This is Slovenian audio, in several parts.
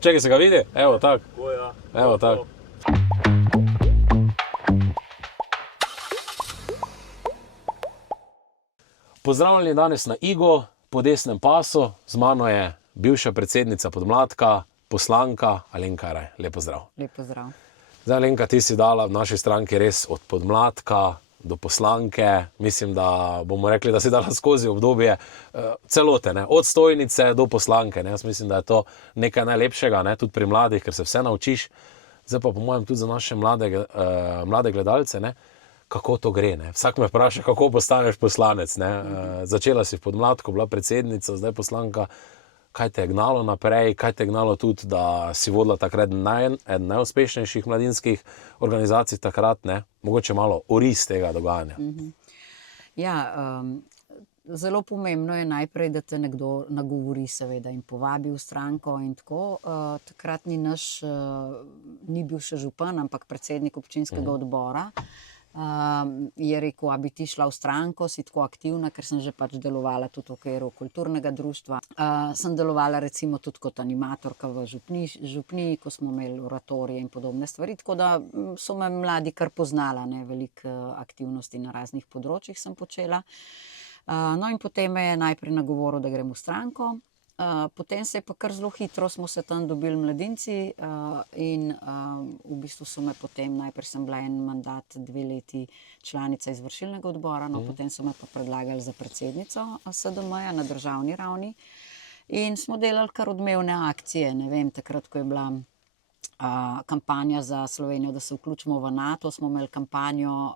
Čekaj, se ga vidi? Evo, tak. Evo, tak. Pozdravljeni danes na Igo, po desnem pasu. Z mano je bivša predsednica Podmladka, poslanka Alenka Jeraj. Lep pozdrav. Lep pozdrav. Zdaj, Alenka, ti si dala v naši stranki res od Podmladka do poslanke. Mislim, da bomo rekli, da si dala skozi obdobje celote, ne? Od stojnice do poslanke. Ne? Jaz mislim, da je to nekaj najlepšega, ne? Tudi pri mladih, ker se vse naučiš. Zdaj pa po mojem tudi za naše mlade gledalce, ne? Kako to gre. Ne? Vsak me vpraša, kako postaneš poslanec. Ne? Začela si v Podmladku, bila predsednica, zdaj poslanka. Kaj te je gnalo naprej, kaj te je gnalo tudi, da si vodila takrat eden najuspešnejših mladinskih organizacij takrat, ne? Mogoče malo oris tega dogajanja. Ja, zelo pomembno je najprej, da te nekdo nagovori seveda in povabi v stranko in tako. Takratni naš, ni bil še župan, ampak predsednik občinskega odbora, je rekel, a bi ti šla v stranko, si tako aktivna, ker sem že pač delovala tudi v okviru kulturnega društva. Sem delovala recimo tudi kot animatorka v župniji, ko smo imeli oratorije in podobne stvari, tako da so me mladi kar poznala, ne, veliko aktivnosti na raznih področjih sem počela. No in potem me je najprej nagovoril, da grem v stranko. Potem se je pa kar zelo hitro, smo se tam dobili mladinci in v bistvu so me potem, najprej sem bila en mandat 2 leti članica izvršilnega odbora, no potem so me pa predlagali za predsednico SDM-ja na državni ravni in smo delali kar odmevne akcije, ne vem, takrat, ko je bila kampanja za Slovenijo, da se vključimo v NATO, smo imeli kampanjo,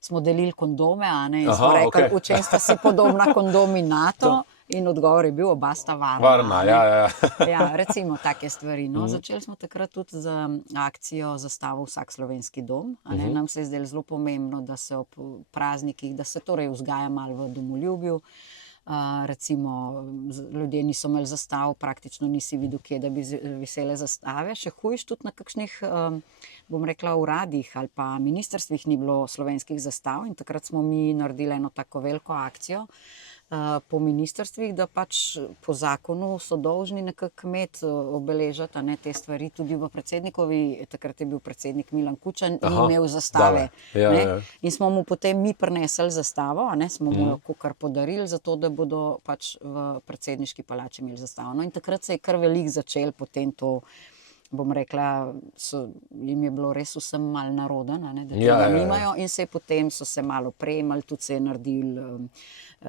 smo delili kondome, a ne, in smo rekli, v čem sta si podobna kondomi NATO. In odgovor je bil, oba sta varna. Varna, ja. Ja, recimo take stvari. No, začeli smo takrat tudi z akcijo Zastavo vsak slovenski dom. A ne? Nam se je zdelo zelo pomembno, da se ob praznikih, da se torej vzgaja malo v domoljubju. Recimo, ljudje niso imeli zastav, praktično nisi videl, kje da bi visele zastave. Še hujš, tudi na kakšnih, bom rekla, uradih ali pa ministrstvih ni bilo slovenskih zastav in takrat smo mi naredili eno tako veliko akcijo po ministrstvih, da pač po zakonu so dolžni nekako imeti, obeležati, ne, te stvari. Tudi v predsednikovi, takrat je bil predsednik Milan Kučan, ni imel zastave. Ja. In smo mu potem mi prinesli zastavo, ne, smo mu jo kar podarili, zato da bodo pač v predsedniški palači imeli zastavo. No in takrat se je kar veliko začel potem to, bom rekla, jim je bilo res vsem malo naroden, ne, da tega nimajo in potem so se malo prejemali, tudi se je naredil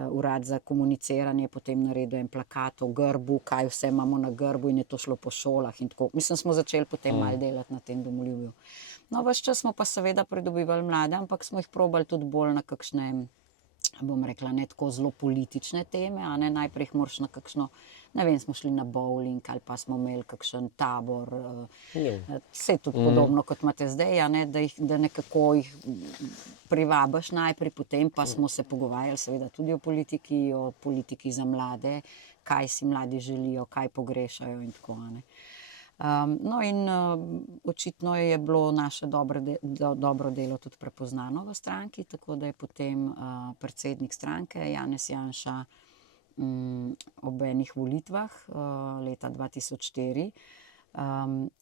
urad za komuniciranje, potem naredil en plakat o grbu, kaj vse imamo na grbu in je to šlo po šolah in tako. Mislim, smo začeli potem malo delati na tem domoljubju. No, ves čas smo pa seveda pridobivali mlade, ampak smo jih probali tudi bolj na kakšne, bom rekla, ne tako zelo politične teme, a ne, najprej jih moraš na kakšno, ne vem, smo šli na bowling ali pa smo imeli kakšen tabor, vse tudi podobno, kot imate zdaj, a ne, da nekako jih privabiš najprej, potem pa smo se pogovarjali seveda tudi o politiki za mlade, kaj si mladi želijo, kaj pogrešajo in tako, a ne. No in očitno je bilo naše dobro delo tudi prepoznano v stranki, tako da je potem predsednik stranke Janez Janša ob enih volitvah leta 2004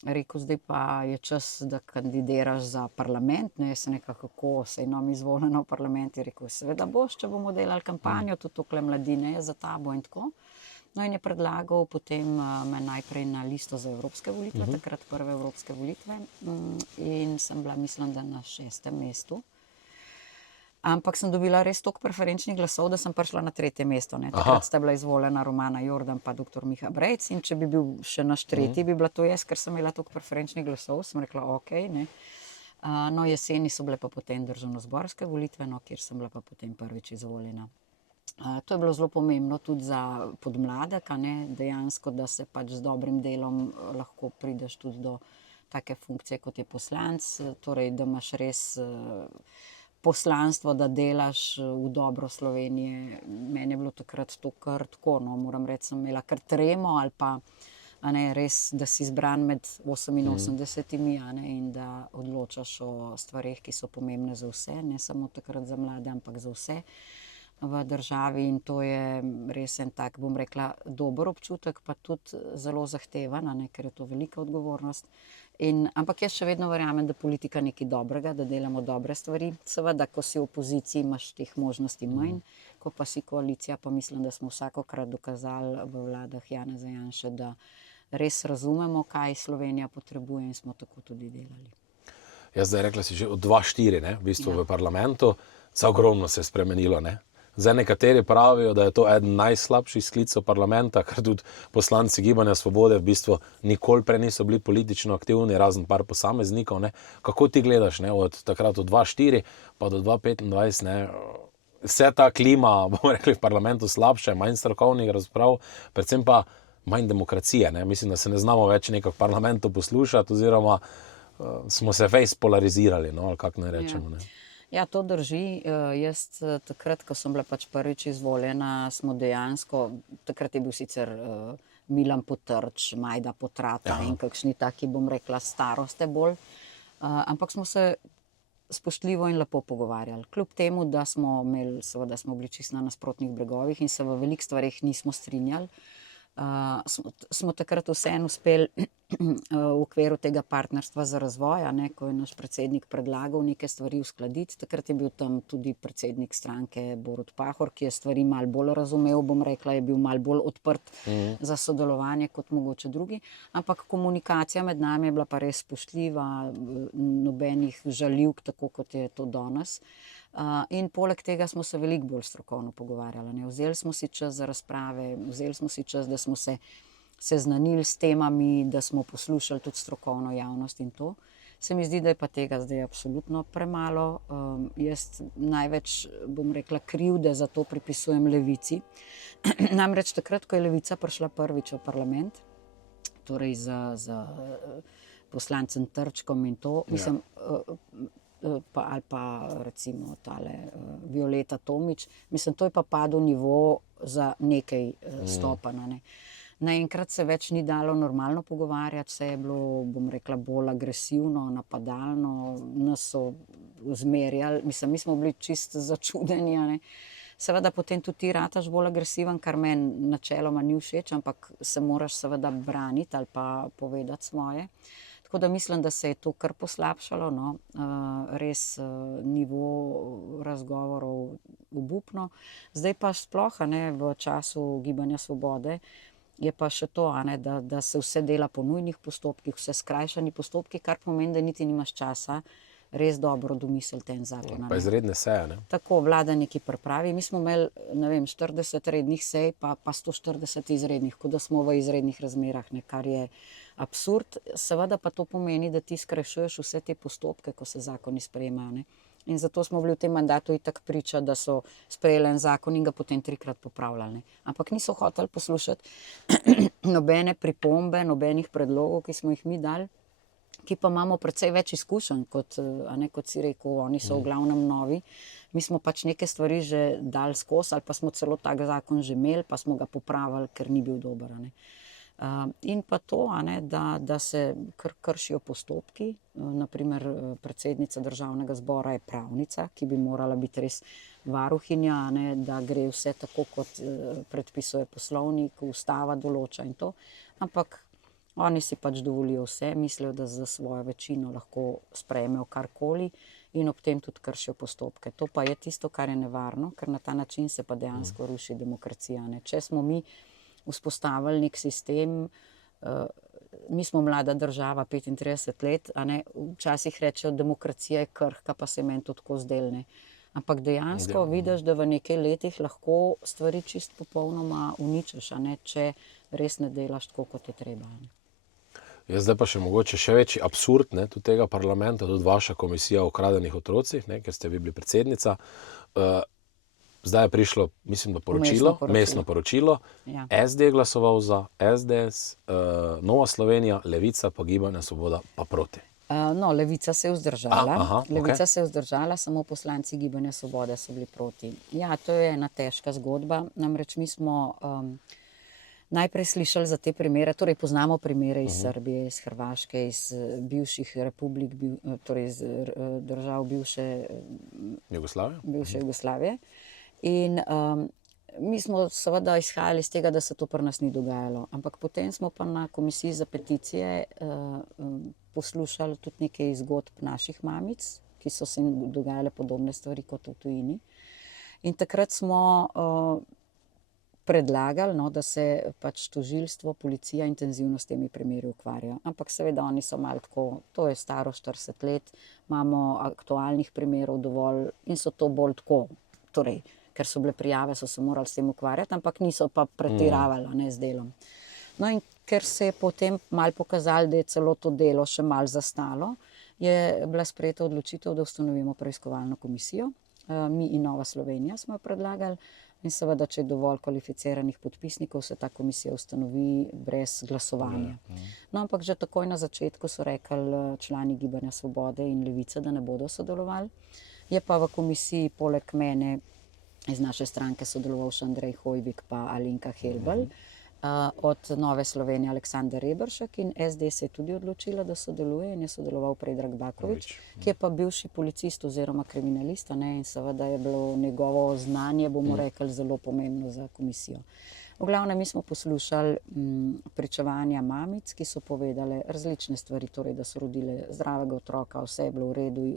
rekel, zdaj pa je čas, da kandidiraš za parlament. Ne, jaz sem rekla, kako se imam izvoljeno v parlament, je rekel, seveda boš, če bomo delali kampanjo, tudi tokle mladine je za tabo in tako. No in je predlagal potem me najprej na listo za evropske volitve, takrat prve evropske volitve in sem bila, mislim, da na 6. mestu. Ampak sem dobila res toliko preferenčnih glasov, da sem prišla na 3. mesto. Ne. Takrat sta bila izvoljena Romana Jordan pa dr. Miha Brejc in če bi bil še naš 3., bi bila to jaz, ker sem imela toliko preferenčnih glasov, sem rekla, okej, ne. No, jeseni so bile pa potem državnozborske volitve, no, kjer sem bila pa potem prvič izvoljena. To je bilo zelo pomembno tudi za podmladek, a ne, dejansko, da se pač z dobrim delom lahko prideš tudi do take funkcije, kot je poslanec, torej, da imaš res poslanstvo, da delaš v dobro Slovenije. Meni je bilo takrat to kar tako, no, moram reči, sem imela kar tremo ali pa, a ne, res, da si izbran med 88, a ne, in da odločaš o stvareh, ki so pomembne za vse, ne samo takrat za mlade, ampak za vse. v državi in to je res en tak, bom rekla, dober občutek, pa tudi zelo zahteven, a ne, ker je to velika odgovornost. Ampak jaz še vedno verjamem, da politika nekaj dobrega, da delamo dobre stvari. Seveda, ko si v opoziciji, imaš teh možnosti manj, ko pa si koalicija, pa mislim, da smo vsakokrat dokazali v vladah Janeza Janše, da res razumemo, kaj Slovenija potrebuje in smo tako tudi delali. Jaz zdaj rekla si že od 2-4, ne, v bistvu v parlamentu, za ogromno se je spremenilo, ne. Zdaj nekateri pravijo, da je to eden najslabših sklicev parlamenta, ker tudi poslanci Gibanja Svobode v bistvu nikoli prej niso bili politično aktivni, razen par posameznikov, ne. Kako ti gledaš, ne, od takrat od 2-4 pa do 2-25, ne, vse ta klima, bomo rekli, v parlamentu slabše, manj strokovnih razprav, predvsem pa manj demokracije, ne. Mislim, da se ne znamo več nekako v parlamentu poslušati oziroma smo se fejs polarizirali, no, ali kako naj rečemo, ne. Ja, to drži. Jaz takrat, ko sem bila pač prvič izvoljena, smo dejansko, takrat je bil sicer Milan Potrč, Majda Potrata in kakšni taki, bom rekla, staroste bolj, ampak smo se spoštljivo in lepo pogovarjali. Kljub temu, da smo imeli, seveda smo bili čisto na nasprotnih bregovih in se v velikih stvareh nismo strinjali, smo takrat vseeno uspeli v okviru tega partnerstva za razvoj, ne, ko je naš predsednik predlagal neke stvari uskladiti. Takrat je bil tam tudi predsednik stranke Borut Pahor, ki je stvari malo bolj razumel, bom rekla, je bil malo bolj odprt za sodelovanje kot mogoče drugi. Ampak komunikacija med nami je bila pa res spoštljiva, nobenih žaljivk, tako kot je to danes. In poleg tega smo se veliko bolj strokovno pogovarjali, ne. Vzeli smo si čas za razprave, vzeli smo si čas, da smo se seznanili s temami, da smo poslušali tudi strokovno javnost in to. Se mi zdi, da je pa tega zdaj absolutno premalo. Jaz največ, bom rekla, krivde za to pripisujem Levici. Namreč takrat, ko je Levica prišla prvič v parlament, torej z poslancem Trčkom in to, mislim, ali pa recimo tale Violeta Tomić, mislim, to je pa padel nivo za nekaj stopenj, ne. Naenkrat se več ni dalo normalno pogovarjati, vse je bilo, bom rekla, bolj agresivno, napadalno, nas so zmerjali, mislim, mi smo bili čisto začudeni, a ne. Seveda potem tudi ti rataš bolj agresiven, kar meni načeloma ni všeč, ampak se moraš seveda braniti ali pa povedati svoje. Tako da mislim, da se je to kar poslabšalo, no. Res nivo razgovorov obupno. Zdaj pa sploh, a ne, v času Gibanja Svobode je pa še to, a ne, da se vse dela po nujnih postopkih, vse skrajšani postopki, kar pomeni, da niti nimaš časa res dobro domisliti en zakon. Pa izredne seje, ne. Tako, vlada nekaj pripravi. Mi smo imeli, ne vem, 40 rednih sej, pa 140 izrednih, kot da smo v izrednih razmerah, ne, kar je absurd. Seveda pa to pomeni, da ti skrajšuješ vse te postopke, ko se zakoni sprejemajo, ne. In zato smo bili v tem mandatu itak priča, da so sprejeli en zakon in ga potem 3-krat popravljali, ne. Ampak niso hoteli poslušati nobene pripombe, nobenih predlogov, ki smo jih mi dali, ki pa imamo precej več izkušenj, kot si rekel, oni so v glavnem novi. Mi smo pač neke stvari že dali skozi, ali pa smo celo tak zakon že imeli, pa smo ga popravili, ker ni bil dober, a ne. In pa to, a ne, da se kršijo postopki. Naprimer, predsednica Državnega zbora je pravnica, ki bi morala biti res varuhinja, a ne, da gre vse tako, kot predpisuje poslovnik, ustava določa in to. Ampak oni si pač dovolijo vse, mislijo, da za svojo večino lahko sprejmejo karkoli in ob tem tudi kršijo postopke. To pa je tisto, kar je nevarno, ker na ta način se pa dejansko ruši demokracija, ne. Če smo mi vzpostavili nek sistem, mi smo mlada država, 35 let, a ne, včasih rečejo, demokracija je krhka, pa se meni to tako zdelo, ne. Ampak dejansko vidiš, da v nekaj letih lahko stvari čist popolnoma uničiš, a ne, če res ne delaš tako, kot je treba, ne. Jaz zdaj pa še mogoče še večji absurd, ne, tudi tega parlamenta, tudi vaša komisija o ukradenih otrocih, ne, ker ste vi bili predsednica. Zdaj je prišlo, mislim, da mestno poročilo. Ja. SD je glasoval za, SDS, Nova Slovenija, Levica pa Gibanja Svoboda pa proti. No, Levica se je vzdržala. Levica okej. se je vzdržala, samo poslanci Gibanja Svobode so bili proti. Ja, to je ena težka zgodba. Namreč mi smo najprej slišali za te primere, torej poznamo primere iz Srbije, iz Hrvaške, iz bivših republik, torej iz držav bivše Jugoslavija? Jugoslavije. In mi smo seveda izhajali iz tega, da se to pri nas ni dogajalo. Ampak potem smo pa na komisiji za peticije poslušali tudi nekaj zgodb naših mamic, ki so se jim dogajale podobne stvari kot v tujini. In takrat smo predlagali, no, da se pač tožilstvo, policija intenzivno s temi primeri ukvarja. Ampak seveda oni so malo tako, to je staro 40 let, imamo aktualnih primerov dovolj in so to bolj tako, torej, ker so bile prijave, so se morali s tem ukvarjati, ampak niso pa pretiravali, ne, z delom. No in ker se je potem malo pokazalo, da je celo to delo še malo zastalo, je bila sprejeta odločitev, da ustanovimo preiskovalno komisijo. Mi in Nova Slovenija smo jo predlagali in seveda, če je dovolj kvalificiranih podpisnikov, se ta komisija ustanovi brez glasovanja. No, ampak že takoj na začetku so rekli člani Gibanja Svobode in Levice, da ne bodo sodelovali. Je pa v komisiji poleg mene iz naše stranke sodeloval še Andrej Hojvik pa Alenka Helbl. Od Nove Slovenije Aleksander Reberšek in SD se je tudi odločila, da sodeluje in je sodeloval Predrag Bakovič, ki je pa bivši policist oziroma kriminalist, ne, in seveda je bilo njegovo znanje, bomo rekli, zelo pomembno za komisijo. V glavnem, mi smo poslušali pričevanja mamic, ki so povedale različne stvari, torej, da so rodile zdravega otroka, vse je bilo v redu,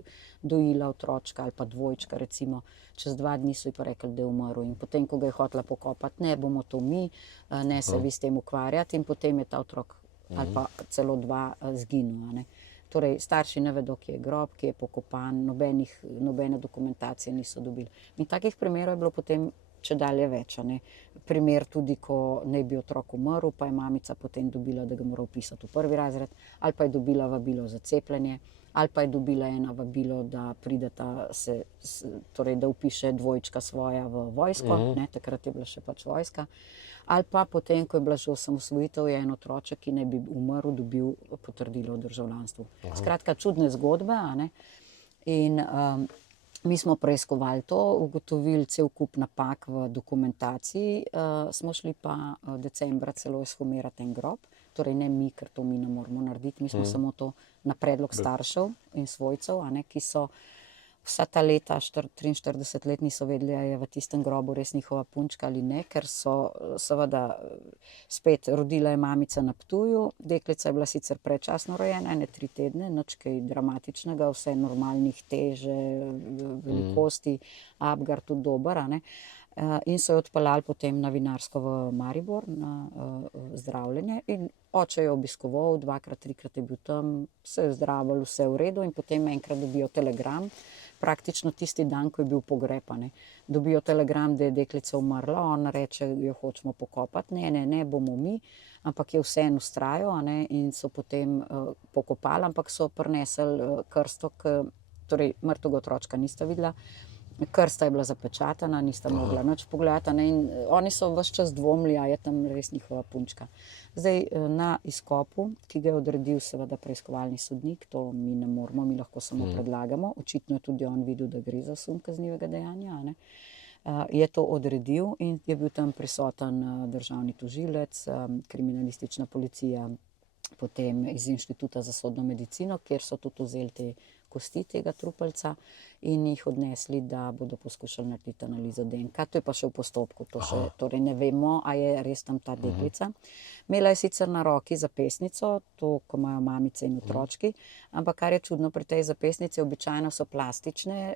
dojila otročka ali pa dvojčka, recimo, čez 2 dni so ji pa rekli, da je umrl. In potem, ko ga je hotela pokopati, ne bomo to mi, ne se vi s tem ukvarjati, in potem je ta otrok ali pa celo 2 zginil. Ne. Torej, starši ne vedo, kje je grob, kje je pokopan, nobene dokumentacije niso dobili. In takih primerov je bilo potem če dalje več. Ne. Primer tudi, ko naj bi otrok umrl, pa je mamica potem dobila, da ga mora vpisati v 1. razred, ali pa je dobila vabilo za cepljenje, ali pa je dobila ena vabilo, da prideta torej, da vpiše dvojčka svoja v vojsko, ne, takrat je bila še pač vojska, ali pa potem, ko je bila že osamosvojitev, je en otroček, ki naj bi umrl, dobil potrdilo o državljanstvu. Skratka, čudne zgodbe, a ne. In mi smo preiskovali to, ugotovili cel kup napak v dokumentaciji, smo šli pa decembra celo ekshumirati en grob, torej ne mi, ker to mi ne moramo narediti, mi smo samo to na predlog staršev in svojcev, a ne, ki so vsa ta leta, 43 let, niso vedeli, ali je v tistem grobu res njihova punčka ali ne, ker so seveda spet rodila je mamica na Ptuju, deklica je bila sicer predčasno rojena, 3 tedne, nič kaj dramatičnega, vse normalnih teže, velikosti, Apgar tudi dober, a ne. In so jo odpeljali potem na Vinarsko v Maribor na zdravljenje in oče je obiskoval, 2-krat, 3-krat je bil tam, se je zdravil, vse v redu in potem enkrat dobijo telegram, praktično tisti dan, ko je bil pogreb, ne. Dobijo telegram, da je deklica umrla, on reče, jo hočemo pokopati, ne, bomo mi, ampak je vseeno vztrajal, a ne, in so potem pokopali, ampak so prinesli krsto, torej mrtvega otročka nista videla, krsta je bila zapečatena, nista mogla nič pogledati, ne, in oni so ves čas dvomili, a je tam res njihova punčka. Zdaj, na izkopu, ki ga je odredil seveda preiskovalni sodnik, to mi ne moramo, mi lahko samo predlagamo, očitno je tudi on videl, da gre za sum kaznivega dejanja, ne, je to odredil in je bil tam prisoten državni tožilec, kriminalistična policija, potem iz Inštituta za sodno medicino, kjer so tudi vzeli te kosti tega trupelca in jih odnesli, da bodo poskušali narediti analizo DNK. To je pa še v postopku, to še, torej ne vemo, a je res tam ta deklica. Imela je sicer na roki zapestnico, to, ko imajo mamice in otročki, ampak kar je čudno pri tej zapestnici, običajno so plastične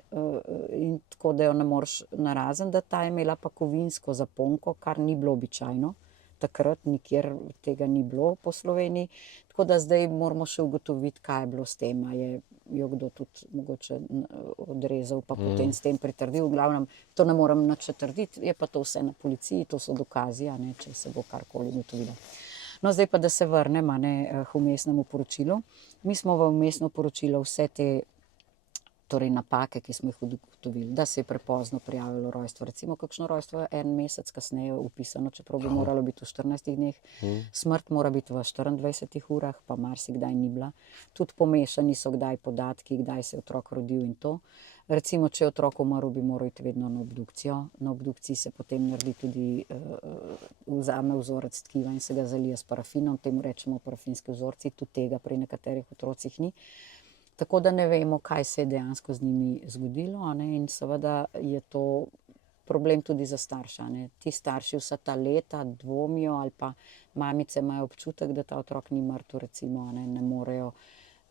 in tako, da jo ne moreš narazen, da ta je imela pa kovinsko zaponko, kar ni bilo običajno. Takrat nikjer tega ni bilo po Sloveniji, tako da zdaj moramo še ugotoviti, kaj je bilo s tem, a je jo kdo tudi mogoče odrezal, pa potem s tem pritrdil. V glavnem, to ne morem nič trditi, je pa to vse na policiji, to so dokazi, a ne, če se bo karkoli ugotovilo. No, zdaj pa, da se vrnem, a ne, k vmesnemu poročilu. Mi smo v vmesno poročilo vse te torej napake, ki smo jih ugotovili, da se je prepozno prijavilo rojstvo. Recimo, kakšno rojstvo je 1 mesec kasneje upisano, čeprav bi moralo biti v 14 dneh. Smrt mora biti v 24 urah, pa marsikdaj ni bila. Tudi pomešani so kdaj podatki, kdaj se je otrok rodil in to. Recimo, če je otrok umrl, bi moral iti vedno na obdukcijo. Na obdukciji se potem naredi tudi, vzame vzorec tkiva in se ga zalije s parafinom, temu rečemo parafinski vzorci, tudi tega pri nekaterih otrocih ni. Tako da ne vemo, kaj se je dejansko z njimi zgodilo, a ne, in seveda je to problem tudi za starša. Ne. Ti starši vsa ta leta dvomijo ali pa mamice imajo občutek, da ta otrok ni mrtev, recimo, ne morejo,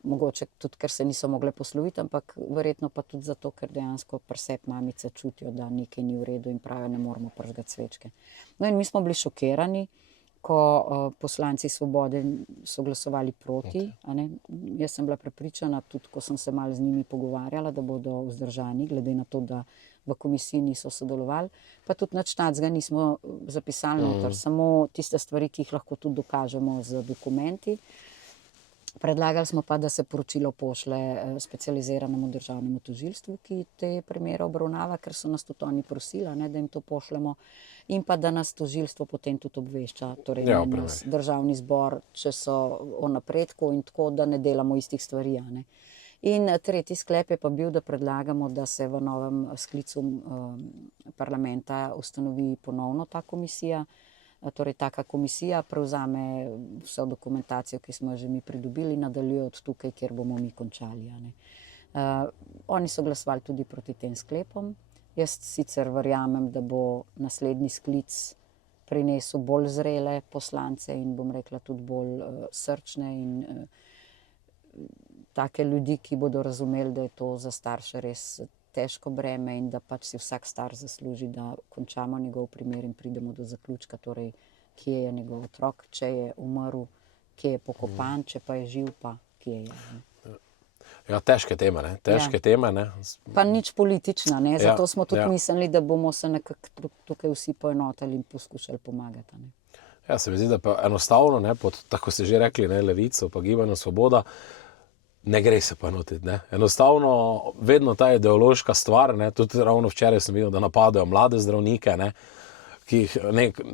mogoče tudi, ker se niso mogle posloviti, ampak verjetno pa tudi zato, ker dejansko pri sebi mamice čutijo, da nekaj ni v redu in pravijo, ne moramo prižgati svečke. No in mi smo bili šokirani, ko poslanci Svobode so glasovali proti. A ne. Jaz sem bila prepričana, tudi ko sem se malo z njimi pogovarjala, da bodo vzdržani, glede na to, da v komisiji niso sodelovali. Pa tudi nič takega nismo zapisali noter, samo tiste stvari, ki jih lahko tudi dokažemo z dokumenti. Predlagali smo pa, da se poročilo pošle specializiranemu državnemu tožilstvu, ki te primere obravnava, ker so nas tudi oni prosili, ne, da jim to pošljemo, in pa da nas tožilstvo potem tudi obvešča, torej nas državni zbor, če so o napredku in tako, da ne delamo istih stvari. Ne. In tretji sklep je pa bil, da predlagamo, da se v novem sklicu parlamenta ustanovi ponovno ta komisija. Torej, taka komisija prevzame vso dokumentacijo, ki smo jo že mi pridobili, nadaljuje od tukaj, kjer bomo mi končali. Oni so glasovali tudi proti tem sklepom. Jaz sicer verjamem, da bo naslednji sklic prinesel bolj zrele poslance in bom rekla tudi bolj srčne in take ljudi, ki bodo razumeli, da je to za starše res težko breme in da pač si vsak starš zasluži, da končamo njegov primer in pridemo do zaključka, torej, kje je njegov otrok, če je umrl, kje je pokopan, če pa je živ, pa kje je. Ja, težke teme, ne? Težke teme, ne? Pa nič politična, ne? Zato smo tudi mislili, da bomo se nekako tukaj vsi poenotili in poskušali pomagati. Ne? Ja, se mi zdi, da pa enostavno, ne, pod, tako ste že rekli, ne, Levico pa Gibanje Svoboda, ne gre se pa notiti, ne. Enostavno, vedno ta ideološka stvar, ne, tudi ravno včeraj sem videl, da napadajo mlade zdravnike, ne, ki jih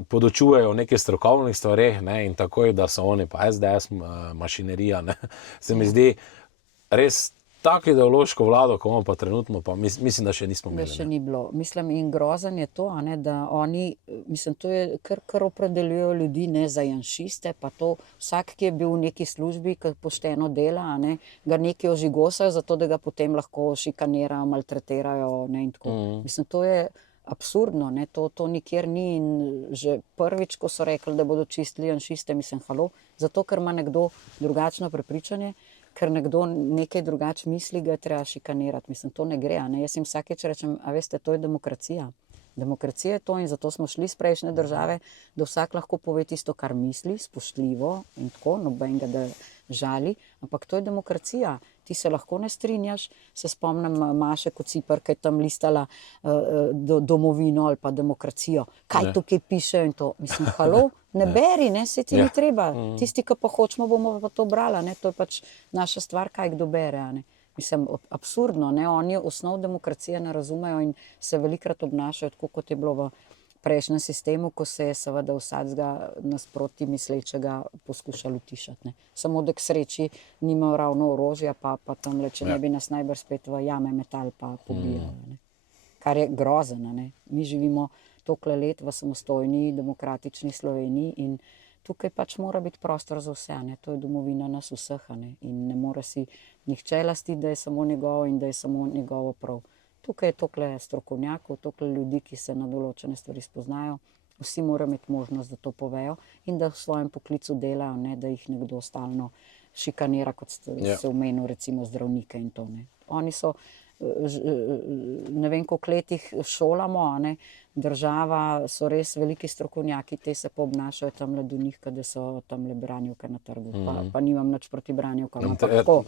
podučujejo o nekih strokovnih stvareh, ne, in takoj, da so oni pa SDS mašinerija, ne. Se mi zdi res tako ideološko vlado, ko imamo pa trenutno, pa mislim, da še nismo imeli. Da še ni bilo. Mislim, in grozen je to, ne, da oni, mislim, to je kar opredeljujejo ljudi, ne, za janšiste, pa to vsak, ki je bil v neki službi, ki pošteno dela, ne, ga nekaj ožigosajo, zato da ga potem lahko šikanirajo, maltretirajo, ne, in tako. Mislim, to je absurdno, ne, to nikjer ni in že prvič, ko so rekli, da bodo čistili janšiste, mislim, halo, zato, ker ima nekdo drugačno prepričanje, ker nekdo nekaj drugače misli, ga je treba šikanirati. Mislim, to ne gre. Ne? Jaz jim vsakeč rečem, a veste, to je demokracija. Demokracija je to in zato smo šli iz prejšnje države, da vsak lahko pove tisto, kar misli, spoštljivo in tako, nobenega da žali, ampak to je demokracija. Ti se lahko ne strinjaš, se spomnim Maše Kociper, ki je tam listala domovino ali pa demokracijo. Kaj tukaj pišejo in to? Mislim, halo, ne beri, ne, se ti ni treba. Tisti, ki pa hočemo, bomo pa to brala, ne, to je pač naša stvar, kaj kdo bere, ne. Mislim, absurdno, ne, oni osnov demokracije ne razumejo in se velikrat obnašajo tako, kot je bilo v prejšnjem sistemu, ko se je seveda vsakega nasproti mislečega poskušali utišati, ne. Samo da k sreči nimajo ravno orožja, pa tamle, če ne bi nas najbrž spet v jame metal pa pobijali, ne. Kar je grozno, ne. Mi živimo toliko let v samostojni, demokratični Sloveniji in tukaj pač mora biti prostor za vse, ne. To je domovina nas vseh, ne. In ne more si nihče lasti, da je samo njegovo in da je samo njegovo prav. Tukaj je toliko strokovnjakov, toliko ljudi, ki se na določene stvari spoznajo. Vsi morajo imeti možnost, da to povejo in da v svojem poklicu delajo, ne, da jih nekdo stalno šikanira, kot se omenil, recimo zdravnike in to, ne. Oni so, ne vem, koliko letih šolamo, ne, država, so res veliki strokovnjaki, te se pa obnašajo tamle do njih, kada so tamle branjevke na trgu, pa nimam nič proti branjevkam, ampak tako.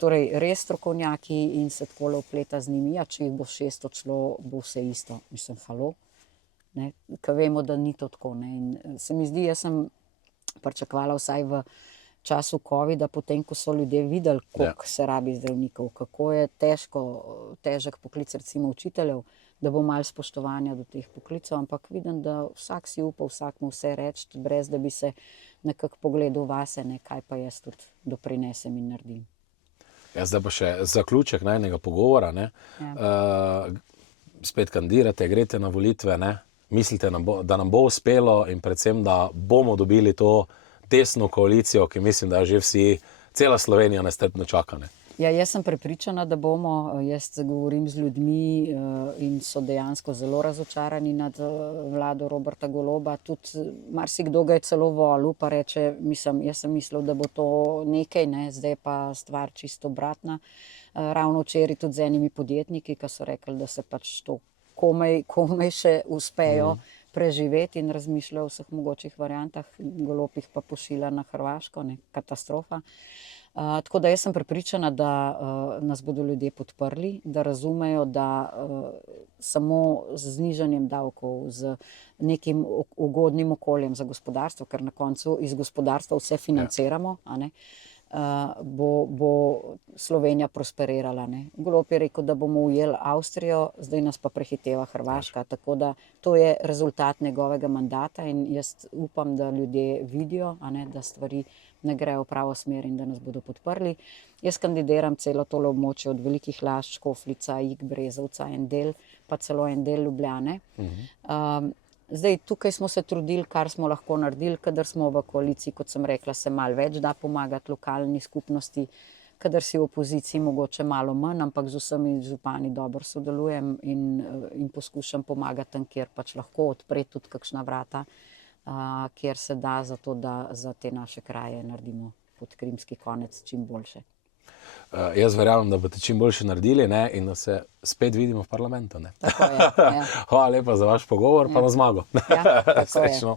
Torej, res strokovnjaki in se takole opleta z njimi, če jih bo 600 odšlo, bo vse isto. Mislim, halo, ne, ker vemo, da ni to tako, ne, in se mi zdi, jaz sem pričakovala vsaj v času covida, potem, ko so ljudje videli, koliko se rabi zdravnikov, kako je težek poklic recimo učiteljev, da bo malo spoštovanja do teh poklicov, ampak vidim, da vsak si upa, vsak mu vse reči, brez da bi se nekako pogledal vase, ne, kaj pa jaz tudi doprinesem in naredim. Ja, zdaj pa še zaključek najnega pogovora, ne. Spet kandidirate, greste na volitve, ne. Mislite, da nam bo uspelo in predvsem, da bomo dobili to tesno koalicijo, ki mislim, da že vsi, cela Slovenija nestrpno čaka, ne. Ja, jaz sem prepričana, da bomo. Jaz govorim z ljudmi in so dejansko zelo razočarani nad vlado Roberta Goloba. Tudi marsikdo ga je celo volil, pa reče, jaz sem mislil, da bo to nekaj, ne? Zdaj pa stvar čisto obratna. Ravno včeraj tudi z enimi podjetniki, ki so rekli, da se pač to komaj še uspejo preživeti in razmišljajo o vseh mogočih variantah. Golob jih pa pošilja na Hrvaško, ne? Katastrofa. Tako da jaz sem prepričana, da nas bodo ljudje podprli, da razumejo, da samo z znižanjem davkov, z nekim ugodnim okoljem za gospodarstvo, ker na koncu iz gospodarstva vse financiramo, a ne, bo Slovenija prosperirala. Ne. Golob je rekel, da bomo ujeli Avstrijo, zdaj nas pa prehiteva Hrvaška, tako da to je rezultat njegovega mandata in jaz upam, da ljudje vidijo, a ne, da stvari ne grejo v pravo smer in da nas bodo podprli. Jaz kandidiram celo tole območje od Velikih Lašč, Škofljica, Ig, Brezovca, en del, pa celo en del Ljubljane. Zdaj, tukaj smo se trudili, kar smo lahko naredili, kadar smo v koaliciji, kot sem rekla, se malo več da pomagati lokalni skupnosti, kadar si v opoziciji mogoče malo manj, ampak z vsemi župani dobro sodelujem in poskušam pomagati tam, kjer pač lahko odpreti tudi kakšna vrata, kjer se da, zato da za te naše kraje naredimo podkrimski konec čim boljše. Jaz verjamem, da boste čim boljše naredili, ne, in da se spet vidimo v parlamentu. Ne. Tako je, ja. Hvala lepa za vaš pogovor, pa na zmago. Ja, tako je. Srečno.